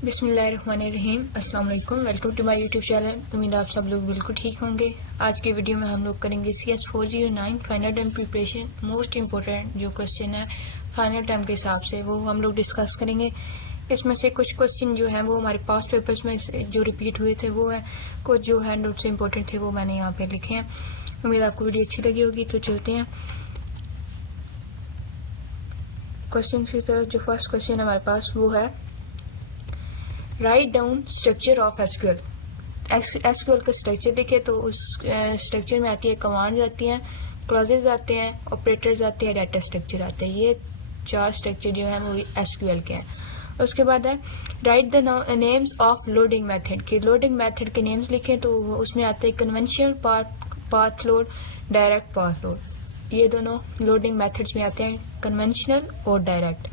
बिस्मिल्लाहिर्रहमानिर्रहीम। अस्सलाम वालेकुम। Welcome to my YouTube channel. उम्मीद आप सब लोग बिल्कुल ठीक होंगे। आज के वीडियो में हम लोग करेंगे CS 409 final time preparation. Most important जो क्वेश्चन है फाइनल टाइम के हिसाब से वो हम लोग डिस्कस करेंगे। इसमें से कुछ क्वेश्चन जो हैं वो हमारे पास्ट पेपर्स में जो रिपीट हुए थे वो है, कुछ जो हैंड आउट से इम्पोर्टेंट थे वो मैंने यहाँ पे लिखे हैं। उम्मीद आपको वीडियो अच्छी लगी होगी। तो चलते हैं क्वेश्चन की तरफ। जो फर्स्ट क्वेश्चन हमारे पास वो है, write down structure of SQL. SQL का स्ट्रक्चर लिखे तो उस स्ट्रक्चर में आती है कमांड्स आती हैं, क्लॉजेज आते हैं, ऑपरेटर्स आते हैं, डाटा स्ट्रक्चर आते हैं। ये चार स्ट्रक्चर जो हैं वो एसक्यूएल के हैं। उसके बाद है right the names of loading method के लोडिंग मेथड के नेम्स लिखें तो उसमें आते हैं conventional path load, direct path load. ये दोनों लोडिंग मेथड्स में आते हैं, कन्वेंशनल और डायरेक्ट।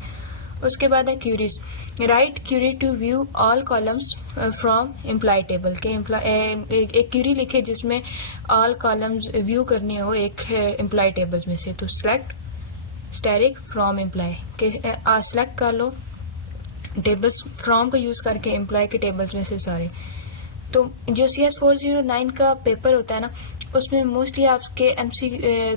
उसके बाद है queries. Write query to view all columns from employ table के एक क्यूरी लिखे जिसमें ऑल कॉलम्स व्यू करने हो एक एम्प्लॉय टेबल्स में से। तो सिलेक्ट स्टैटिक फ्रॉम एम्प्लॉय के सिलेक्ट कर लो टेबल्स फ्रॉम का यूज करके एम्प्लॉय के टेबल्स में से सारे। तो जो CS 409 का पेपर होता है ना, उसमें मोस्टली आपके MC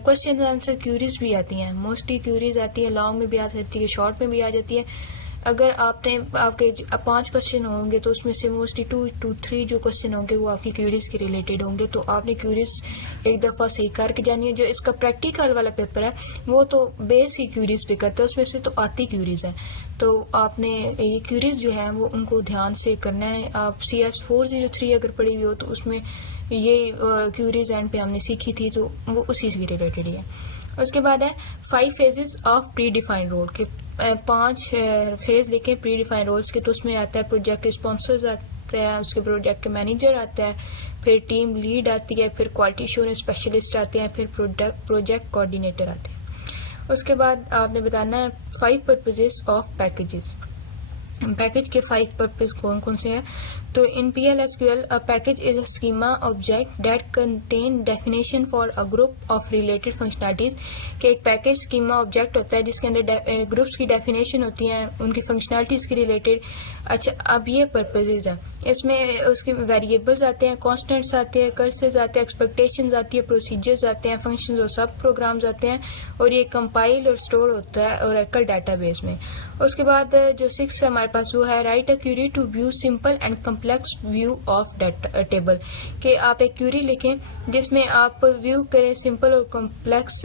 क्वेश्चन आंसर क्यूरीज भी आती हैं। मोस्टली क्यूरीज आती है, लॉन्ग में भी आ जाती है, शॉर्ट में भी आ जाती है। अगर आपके 5 क्वेश्चन होंगे तो उसमें से मोस्टली 2 to 3 जो क्वेश्चन होंगे वो आपकी क्यूरीज के रिलेटेड होंगे। तो आपने क्यूरीज एक दफ़ा सही करके जानी है। जो इसका प्रैक्टिकल वाला पेपर है वो तो बेस ही क्यूरीज पे करता है, उसमें से तो आती क्यूरीज है। तो आपने ये क्यूरीज जो है वो उनको ध्यान से करना है। आप CS 403 अगर पढ़ी हुई हो तो उसमें ये क्यूरीज एंड पे हमने सीखी थी, तो वो उसी से रिलेटेड ही है। उसके बाद है 5 phases of predefined role के 5 फेज लिखे प्री डिफाइंड रोल्स के। तो उसमें आता है प्रोजेक्ट के स्पॉन्सर्स आते हैं, उसके प्रोजेक्ट के मैनेजर आता है, फिर टीम लीड आती है, फिर क्वालिटी एश्योरेंस स्पेशलिस्ट आते हैं, फिर प्रोजेक्ट कोऑर्डिनेटर आते हैं। उसके बाद आपने बताना है 5 पर्पजेस ऑफ पैकेजेस। पैकेज के 5 पर्पज कौन कौन से हैं। तो इन PLSQL a package is a schema object that contain definition for a group of related functionalities कि एक पैकेज स्कीमा ऑब्जेक्ट होता है जिसके अंदर ग्रुप्स की डेफिनेशन होती हैं उनकी फंक्शनैलिटीज़ के रिलेटेड। अच्छा, अब ये पर्पजेज है, इसमें उसके वेरिएबल्स आते हैं, कॉन्स्टेंट्स आते हैं, कर्सेस आते हैं, एक्सपेक्टेशंस आती है, प्रोसीजर्स आते हैं, फंक्शंस और सब प्रोग्राम्स आते हैं, और ये कंपाइल और स्टोर होता है ओरेकल डेटाबेस में। उसके बाद जो 6 हमारे पास वो है write a query to view simple and complex view of data table कि आप एक क्यूरी लिखें जिसमें आप व्यू करें सिंपल और कम्प्लेक्स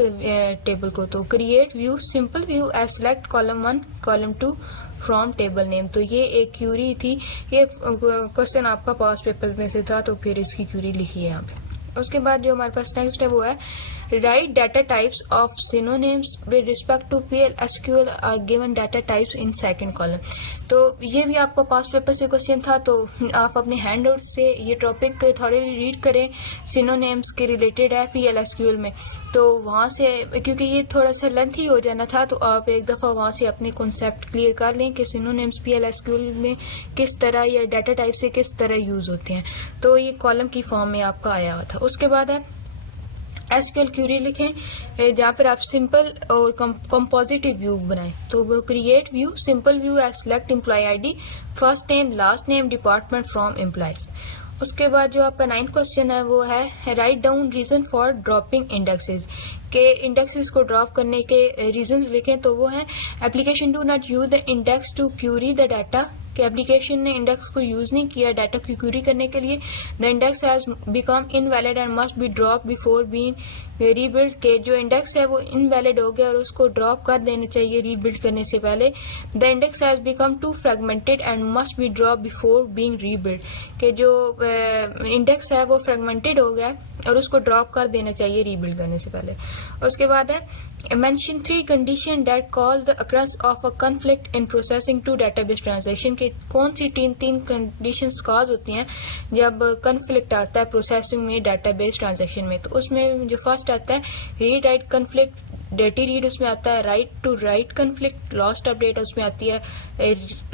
टेबल को। तो create view simple view as select column 1 column 2 from table name. तो ये एक क्यूरी थी, ये क्वेश्चन आपका पास पेपर में से था, तो फिर इसकी क्यूरी लिखी है यहाँ पे। उसके बाद जो हमारे पास नेक्स्ट है वो है write data types of synonyms with respect to PLSQL are given data types in second column. तो ये भी आपका पास पेपर से क्वेश्चन था, तो आप अपने हैंड आउट से ये टॉपिक थोड़ी रीड करें। सिनोनिम्स के रिलेटेड है PLSQL में, तो वहाँ से क्योंकि ये थोड़ा सा लेंथी हो जाना था, तो आप एक दफ़ा वहाँ से अपने कॉन्सेप्ट क्लियर कर लें कि सिनोनिम्स PLSQL में किस तरह या डाटा टाइप से किस तरह यूज़ होते हैं। तो ये कॉलम की फॉर्म में आपका आया हुआ था। उसके बाद है SQL क्यूरी लिखें जहाँ पर आप सिंपल और कंपोजिटिव व्यू बनाएं। तो वो create view simple view as select employ ID first name last name department from employees. उसके बाद जो आपका 9th क्वेश्चन है वो है write down reason for dropping indexes के इंडेक्सेस को ड्रॉप करने के रीजंस लिखें। तो वो है application do not use the index to query the data कि एप्लीकेशन ने इंडेक्स को यूज नहीं किया डाटा की क्यूरी करने के लिए। The index has become invalid and must be drop before being rebuild के जो इंडेक्स है वो इनवैलिड हो गया और उसको ड्रॉप कर देना चाहिए रीबिल्ड करने से पहले। The index has become too fragmented and must be drop before being rebuild के जो इंडेक्स है वो फ्रेगमेंटेड हो गया और उसको ड्रॉप कर देना चाहिए रीबिल्ड करने से पहले। उसके बाद है mention 3 condition that cause the occurrence of a conflict in processing two database transaction के कौन सी 3 कंडीशंस कॉज होती हैं जब कॉन्फ्लिक्ट आता है प्रोसेसिंग में डाटाबेस ट्रांजैक्शन में। तो उसमें जो फर्स्ट आता है रीड राइट कॉन्फ्लिक्ट डेटी रीड, उसमें आता है write to write conflict lost update, उसमें आती है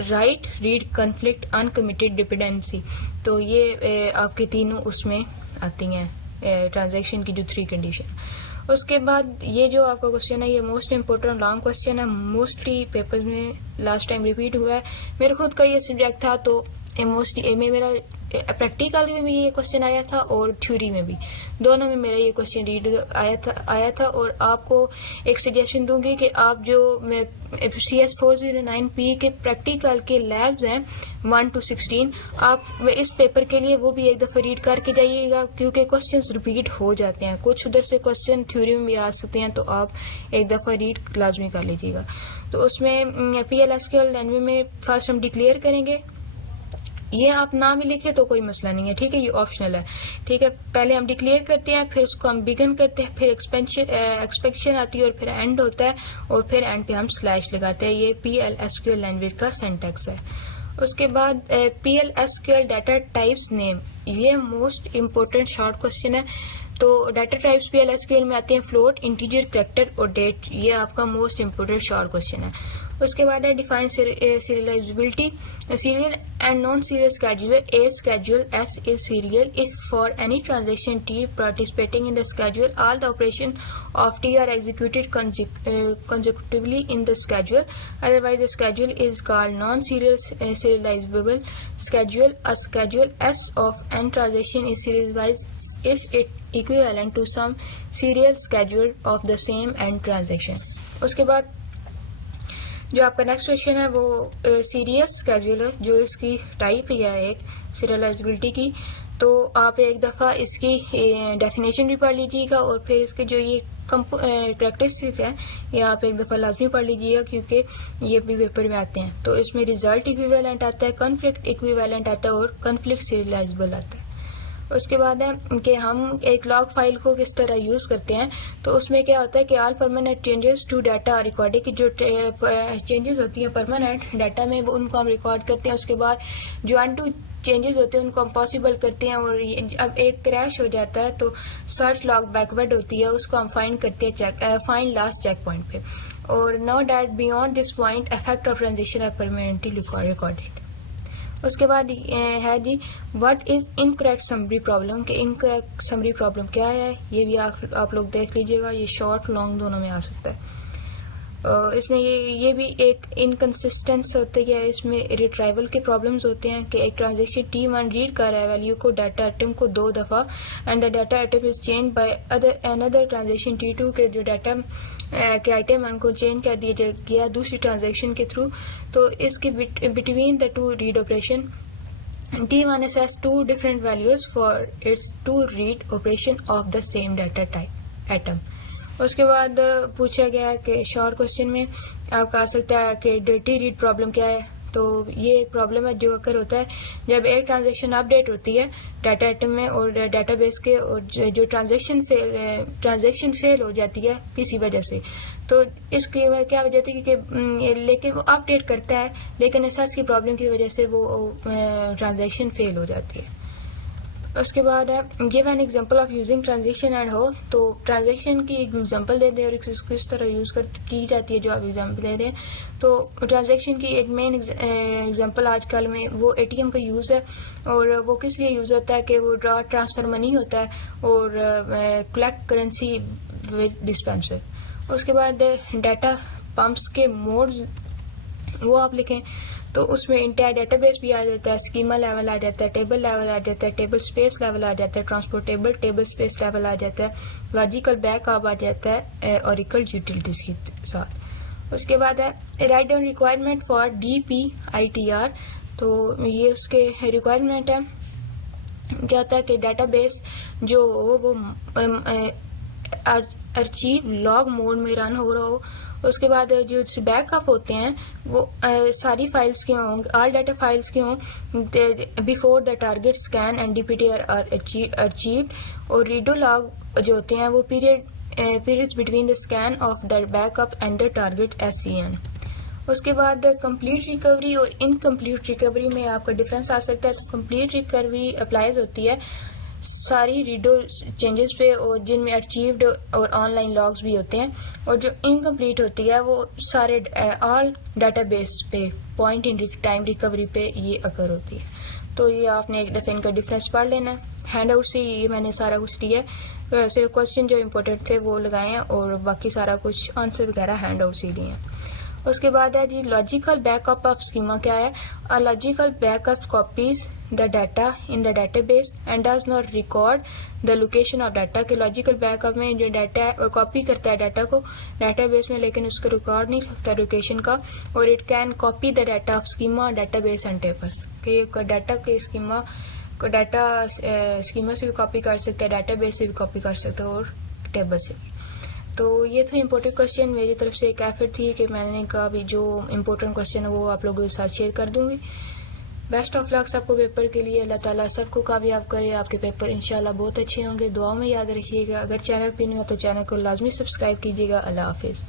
write read conflict uncommitted dependency. तो ये आपकी तीनों उसमें आती हैं ट्रांजैक्शन की जो 3 कंडीशन। उसके बाद ये जो आपका क्वेश्चन है ये मोस्ट इम्पोर्टेंट लॉन्ग क्वेश्चन है, मोस्टली पेपर्स में लास्ट टाइम रिपीट हुआ है। मेरे खुद का ये सब्जेक्ट था तो मोस्टली में मेरा प्रैक्टिकल में भी ये क्वेश्चन आया था और थ्योरी में भी, दोनों में मेरा ये क्वेश्चन रीड आया था। और आपको एक सजेशन दूंगी कि आप जो CS 409P के प्रैक्टिकल के लैब्स हैं 1 to 16, आप इस पेपर के लिए वो भी एक दफ़ा रीड करके जाइएगा, क्योंकि क्वेश्चंस रिपीट हो जाते हैं, कुछ उधर से क्वेश्चन थ्योरी में भी आ सकते हैं, तो आप एक दफ़ा रीड लाजमी कर लीजिएगा। तो उसमें PL/SQL लैंग्वेज में फर्स्ट हम डिक्लेयर करेंगे, ये आप नाम ही लिखे तो कोई मसला नहीं है, ठीक है, ये ऑप्शनल है, ठीक है। पहले हम डिक्लेयर करते हैं, फिर उसको हम बिगिन करते हैं, फिर एक्सपेक्शन आती है और फिर एंड होता है और फिर एंड पे हम स्लैश लगाते हैं। ये PL/SQL लैंग्वेज का सिंटैक्स है। उसके बाद PL/SQL डाटा टाइप्स नेम, ये मोस्ट इम्पोर्टेंट शॉर्ट क्वेश्चन है। तो डाटा टाइप्स PL/SQL में आते हैं फ्लोट, इंटीजर, कैरेक्टर और डेट, ये आपका मोस्ट इम्पोर्टेंट शॉर्ट क्वेश्चन है। उसके बाद है define serialisability, serial and non serial scheduler, A schedule, S is serial if for any transaction T participating in the schedule all the operation of T are executed consecutively in the schedule, otherwise the schedule is called non-serial serializable schedule. A schedule S of n transaction is serialized if it equivalent to some serial schedule of the same n transaction. उसके बाद जो आपका next question है वो serial schedule है, जो इसकी type है एक सीरियलाइजेबिलिटी की। तो आप एक दफ़ा इसकी डेफिनेशन भी पढ़ लीजिएगा और फिर इसके जो ये कैरेक्टरिस्टिक्स है ये आप एक दफ़ा लाजमी पढ़ लीजिएगा, क्योंकि ये भी पेपर में आते हैं। तो इसमें रिजल्ट इक्विवेलेंट आता है, कॉन्फ्लिक्ट इक्विवेलेंट आता है और कॉन्फ्लिक्ट सीरियलाइजेबल आता है। उसके बाद है कि हम एक लॉग फाइल को किस तरह यूज़ करते हैं। तो उसमें क्या होता है कि all permanent changes to data recording की जो चेंजेस होती हैं परमानेंट डाटा में, वो उनको हम रिकॉर्ड करते हैं। उसके बाद जो अनटू चेंजेस होते हैं उनको हम पॉसिबल करते हैं। और अब एक क्रैश हो जाता है तो सर्च लॉग बैकवर्ड होती है, उसको हम फाइंड करते हैं फाइंड लास्ट चेक पॉइंट पे। और know that beyond this point effect of transaction are permanently recorded. उसके बाद है जी what is incorrect summary problem, कि इनकरेक्ट समरी प्रॉब्लम क्या है, ये भी आप लोग देख लीजिएगा, ये शॉर्ट लॉन्ग दोनों में आ सकता है। इसमें ये भी एक इनकन्सिस्टेंस होती है, इसमें रिट्राइवल के प्रॉब्लम्स होते हैं कि एक ट्रांजेक्शन T1 रीड कर रहा है वैल्यू को डाटा आइटम को 2 दफ़ा and the data item is change by another transaction T2 के जो डाटा के आइटम उनको चेंज कर दिया गया दूसरी ट्रांजेक्शन के थ्रू। तो इसके between the two read operation T1 assess 2 different values for its to read operation of the same data type atom। उसके बाद पूछा गया है कि शॉर्ट क्वेश्चन में आपका आ सकता है कि डर्टी रीड प्रॉब्लम क्या है। तो ये एक प्रॉब्लम है जो अक्सर होता है जब एक ट्रांजेक्शन अपडेट होती है डाटा आइटम में और डाटाबेस के, और जो ट्रांजेक्शन फेल हो जाती है किसी वजह से, तो इसकी क्या वजह थी कि लेकिन वो अपडेट करता है लेकिन एसएस की प्रॉब्लम की वजह से वो ट्रांजेक्शन फेल हो जाती है। उसके बाद है give an example of using transaction and हो। तो ट्रांजेक्शन की एक एग्जांपल दे दें और किस तरह यूज़ की जाती है जो आप एग्जांपल दे रहे हैं। तो ट्रांजेक्शन की एक मेन एग्जांपल आजकल में वो एटीएम का यूज़ है, और वो किस लिए यूज़ होता है कि वो ड्रॉ ट्रांसफ़र मनी होता है और कलेक्ट करेंसी विद डिस्पेंसर। उसके बाद डाटा पम्प्स के मोड्स वो आप लिखें, तो उसमें इंटायर डेटाबेस भी आ जाता है, स्कीमा लेवल आ जाता है, टेबल लेवल आ जाता है, टेबल स्पेस लेवल आ जाता है, ट्रांसपोर्टेबल टेबल स्पेस लेवल आ जाता है, लॉजिकल बैकअप आ जाता है ओरेकल यूटिलिटीज के साथ। उसके बाद है write down requirement for DPITR। तो ये उसके रिक्वायरमेंट है, क्या होता है कि डेटाबेस जो वो अर्चीव लॉग मोड में रन हो रहा हो। उसके बाद जो बैकअप होते हैं वो सारी फाइल्स के हों, ऑल डाटा फाइल्स के हों before the target scan and DPTR are achieved. और रीडो लॉग जो होते हैं वो periods between the scan of the backup and the target SCN। उसके बाद कंप्लीट रिकवरी और इनकम्प्लीट रिकवरी में आपका डिफरेंस आ सकता है। तो कंप्लीट रिकवरी अप्लाइज होती है सारी रीडो चेंजेस पे और जिनमें अचीव्ड और ऑनलाइन लॉग्स भी होते हैं, और जो इनकम्प्लीट होती है वो सारे ऑल डाटाबेस पे पॉइंट इन टाइम रिकवरी पे ये अकर होती है। तो ये आपने एक दफ़ा इनका डिफरेंस पढ़ लेना हैंड आउट से ये मैंने सारा कुछ दिया है, सिर्फ क्वेश्चन जो इम्पोर्टेंट थे वो लगाए हैं और बाकी सारा कुछ आंसर वगैरह हैंड आउट से ही दिए हैं। उसके बाद है जी लॉजिकल बैकअप ऑफ स्कीमा क्या है। A logical backup copies the data in the database and does not record the location of data. के लॉजिकल बैकअप में जो डाटा है वो कॉपी करता है डाटा को डेटाबेस में, लेकिन उसको रिकॉर्ड नहीं रखता लोकेशन का। और it can copy the data of schema database and table, कि डाटा के स्कीमा को डाटा स्कीमा से भी कॉपी कर सकता है, डाटाबेस से भी कॉपी कर सकता है और टेबल से भी। तो ये था इम्पोर्टेंट क्वेश्चन। मेरी तरफ से एक एफर्ट थी कि मैंने कहा भी जो इम्पोर्टेंट क्वेश्चन है वो आप लोगों के साथ शेयर कर दूंगी। बेस्ट ऑफ लक सबको पेपर के लिए। अल्लाह ताला सबको कामयाब करे। आपके पेपर इंशाल्लाह बहुत अच्छे होंगे। दुआओं में याद रखिएगा। अगर चैनल पे नहीं हो तो चैनल को लाजमी सब्सक्राइब कीजिएगा। अल्लाह हाफिज़।